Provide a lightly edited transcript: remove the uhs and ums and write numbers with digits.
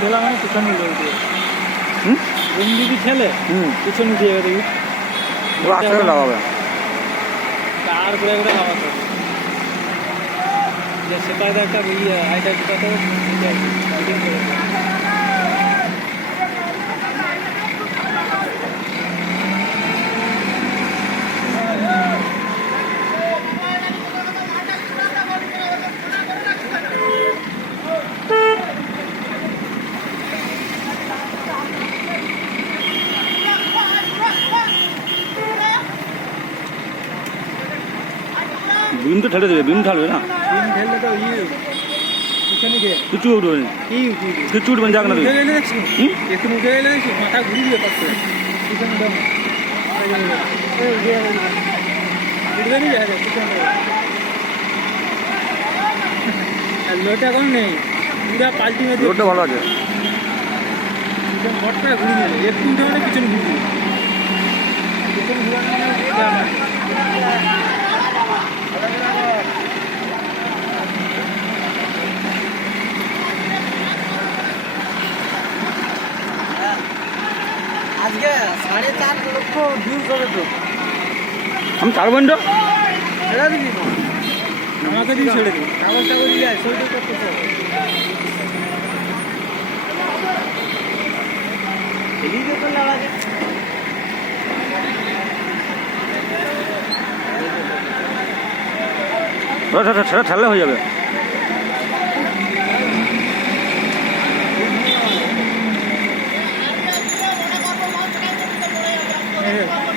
ঢেলা মানে পিছনে উঠে উঠে ঘুম দিবি ঠেলে পিছনে উঠে যাবে দেখবি আস্তে করে লাগাবে আর ঘুরে ঘুরে লাগাতে হবে যে সেপাইতে একটা আইটা দিতে হবে বিম তো ঠেলে দেবে বিম ঢালবে না দিন ঢেললে তো পিছনে গিয়ে কিছু উঠবে না উঠে কিছু উঠবে না যাক না তুই গেলে দেখছি একটু উঠে গেলে দেখছি মাথা ঘুরিয়ে দিয়ে পাচ্ছে পিছনে দাম উঠবে নি যায় পিছনে আর লোটা এখন নেই পুরা পাল্টি মেরে রোডটা ভালো আছে মটটা ঘুরিয়ে নেবে একটু উঠে মানে পিছনে ঘুরিয়ে পিছনে ঘুরানো আজকে 4.5 লক্ষ ভিউজ হবে তো আমি ছাড়বেন তো ছেড়ে দিবি আমাকে দিয়ে ছেড়ে দিবি কাগজ টাগজ দিয়ে সই করতে হবে এদিকে তো লাগে সেটা ঠেললে হয়ে যাবে হ্যাঁ